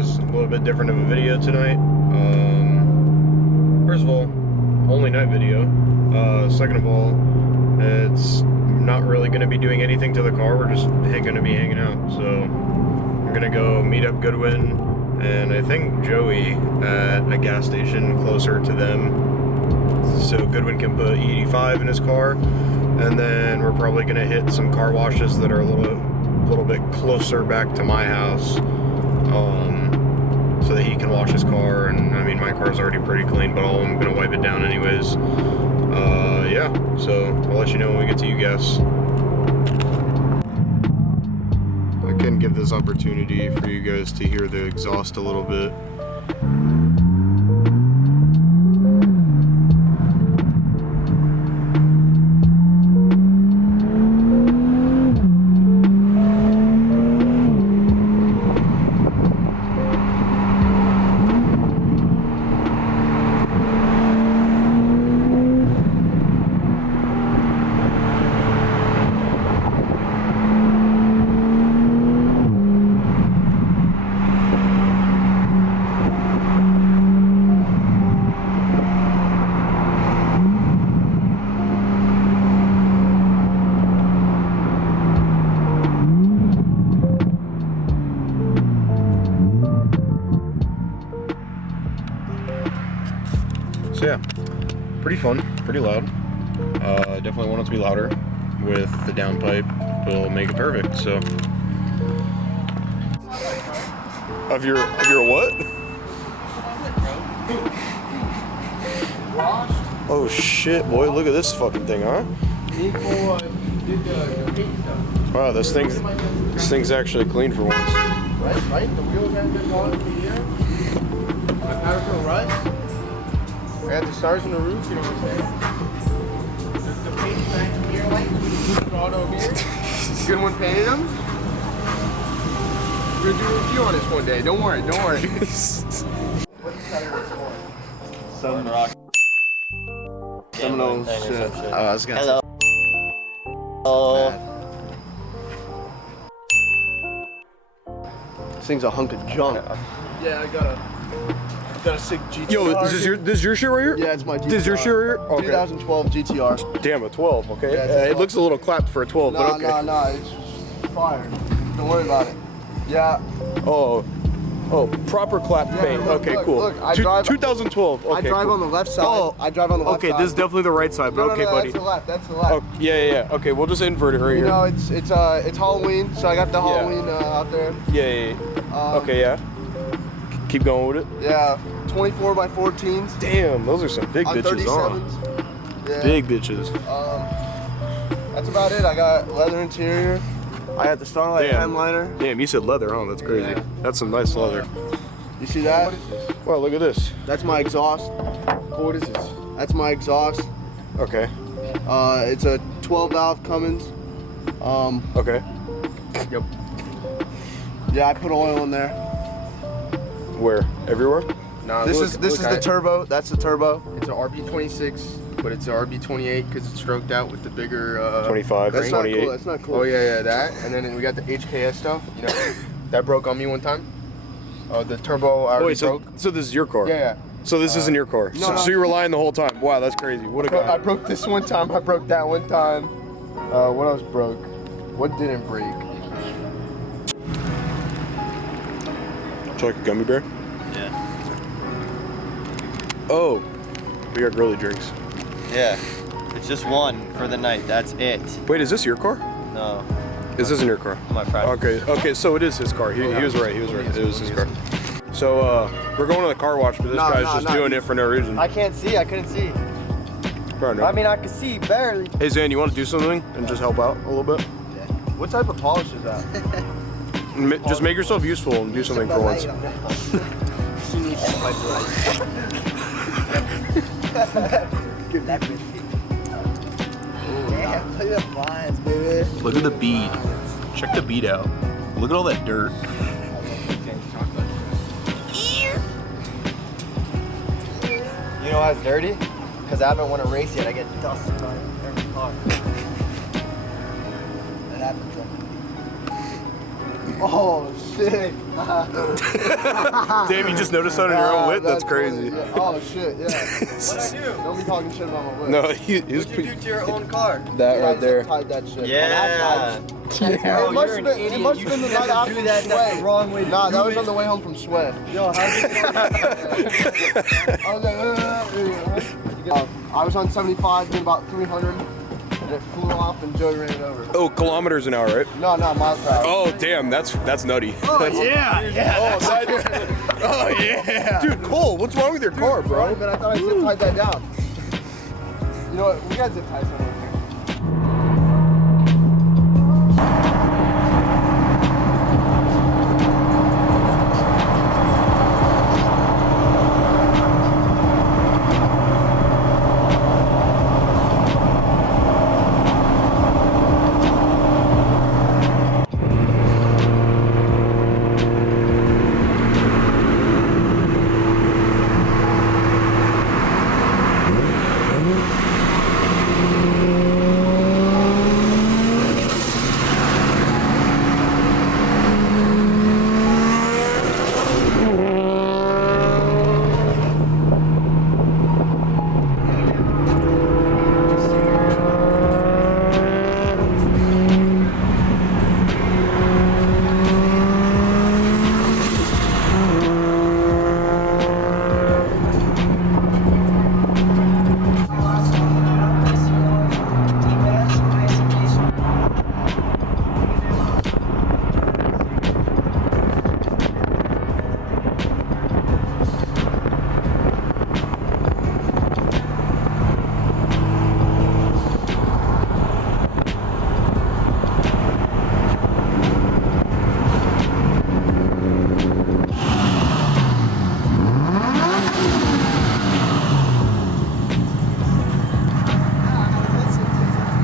guys a little bit different of a video tonight. First of all, only night video. Second of all, it's not really going to be doing anything to the car. We're just going to be hanging out. So I'm going to go meet up Goodwin and I think Joey at a gas station closer to them, so Goodwin can put E85 in his car. And then we're probably going to hit some car washes that are a little bit closer back to my house, so that he can wash his car. And I mean, my car's already pretty clean, but I'm going to wipe it down anyways. Yeah, so I'll let you know when we get to you guys. I can give this opportunity for you guys to hear the exhaust a little bit. So yeah, pretty fun, pretty loud. Definitely want it to be louder with the downpipe. Will make it perfect. So, of your what? Oh shit, boy! Look at this fucking thing, huh? Wow, this thing's actually clean for once. Right. The wheels have been gone for a year. My powder feel rust. I got the stars in the roof, you know what I'm saying? The paint back here, like, auto here. Good one painted them. We're gonna do a review on this one day. Don't worry. What's the color of this one? Southern Rock. Seminole shit. I was gonna Hello. Oh. This thing's a hunk of junk. Yeah, I got a sick GTR. Yo, this is your shit right here? Yeah, it's my GTR. This is your shit right here? Okay. 2012 GTR. Damn, a 12. Okay. Yeah, it's a 12. It looks a little clapped for a 12, but okay. Nah, it's just fire. Don't worry about it. Yeah. Oh, proper clap paint. Okay, cool. Look, I drive 2012. Okay. I drive cool. on the left side. Oh, I drive on the left side. Okay, this is definitely the right side, but No, okay, buddy. That's the left. Oh, yeah. Okay, we'll just invert it right here. You know, it's Halloween, so I got the Halloween out there. Yeah. Okay, yeah. Keep going with it. Yeah, 24 by 14s. Damn, those are some big On bitches 37s. Yeah. Big bitches. That's about it. I got leather interior. I had the Starlight headliner. Damn, you said leather, huh? That's crazy. Yeah. That's some nice leather. You see that? Wow, look at this. That's my exhaust. What is this? That's my exhaust. Okay. It's a 12 valve Cummins. Okay. Yep. Yeah, I put oil in there. Where? Everywhere? No, this is the turbo. That's the turbo. It's an RB26, but it's an RB28 because it's stroked out with the bigger 25, That's 28. not cool. That's not cool. Oh yeah, that. And then we got the HKS stuff. You know, that broke on me one time. The turbo already broke. So this is your car? Yeah. So this isn't your car? No. So you're relying the whole time? Wow, that's crazy. What a guy. I broke this one time. I broke that one time. What else broke? What didn't break? Would you like a gummy bear? Yeah. Oh, we got girly drinks. Yeah. It's just one for the night. That's it. Wait, is this your car? No. This isn't your car. My friend. Okay, so it is his car. He was right. It was his car. So we're going to the car wash, but this guy's just doing it for no reason. I can't see. I couldn't see. Bro, no. I mean, I could see barely. Hey Zan, you want to do something and just help out a little bit? What type of polish is that? Just make yourself useful and do something for once. Look at the bead. Check the bead out. Look at all that dirt. You know why it's dirty? Because I haven't won a race yet. I get dusted by every car. That happens. Oh shit. Damn, you just noticed that on your own whip? That's crazy. Yeah. Oh shit, yeah. What'd I do? Don't be talking shit about my whip. No, he was What'd you do to your own car? that Yeah, right there. Tied that shit. Yeah. It must have been, it must have been the night after do that. That's the wrong way to Nah, do that was it. on the way home from Sweat. Yo, how's it? I was like, I was on 75, doing about 300, and it flew off, and Joey ran it over. Oh, kilometers an hour, right? No, miles per hour. Oh, damn, that's nutty. Oh, Yeah. Oh, yeah. Dude, Cole, what's wrong with your car, bro? Man, I thought I zip tied that down. You know what? We got zip ties somewhere.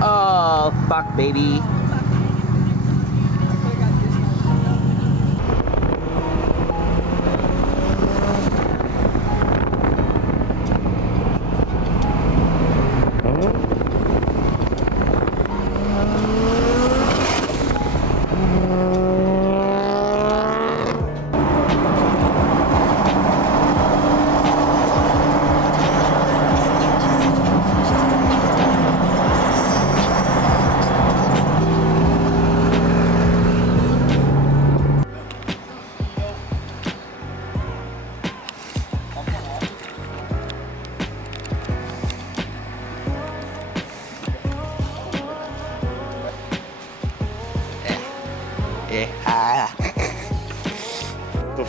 Oh, fuck, baby.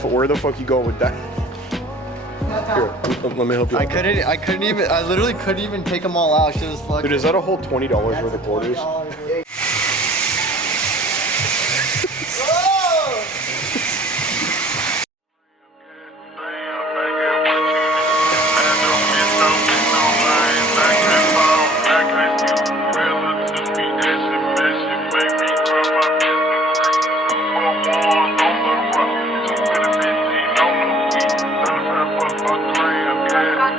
Where the fuck you going with that? Here, let me help you. I literally couldn't even take them all out. Shit was fucking. Dude, is that a whole $20 worth of quarters?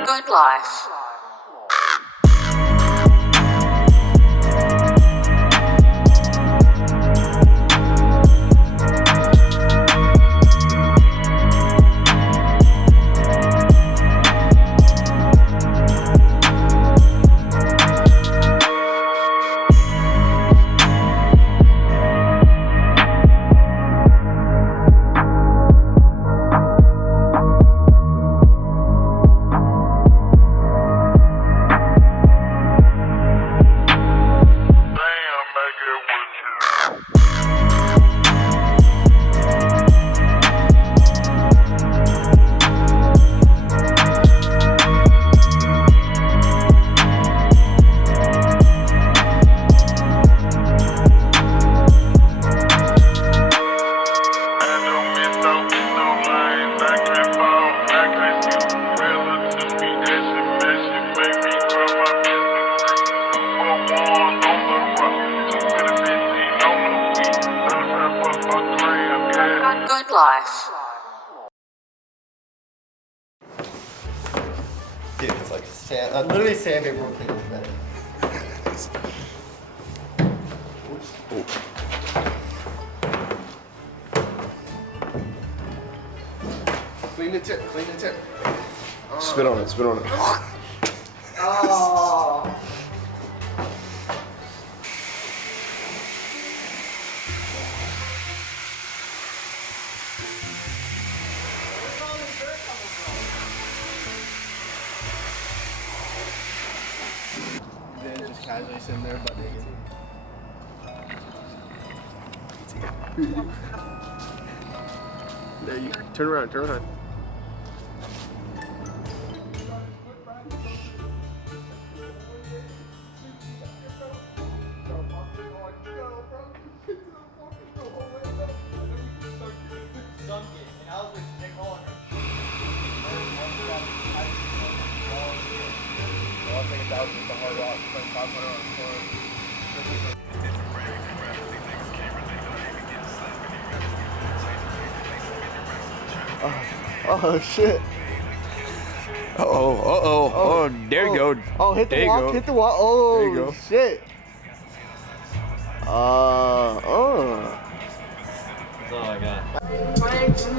Good life. Good life. Dude, it's like literally sandpaper will clean this better. Clean the tip, clean the tip. Spit on it, spit on it. Oh. They're just casually sitting there, but naked. There you turn around, turn around. Oh shit. Oh, there you go. Oh, hit There the you wall, go. hit the wall. Oh, There you go. shit. That's all I got.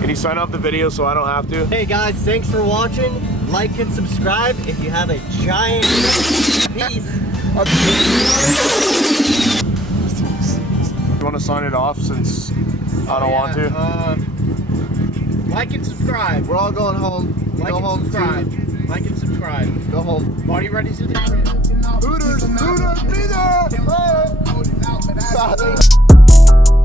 Can you sign off the video so I don't have to? Hey guys, thanks for watching. Like and subscribe if you have a giant piece of You want to sign it off since I don't want to? Like and subscribe. We're all going home. Like Go and home. subscribe. Like and subscribe. Go home. Body ready to Hooters, be there. Hey.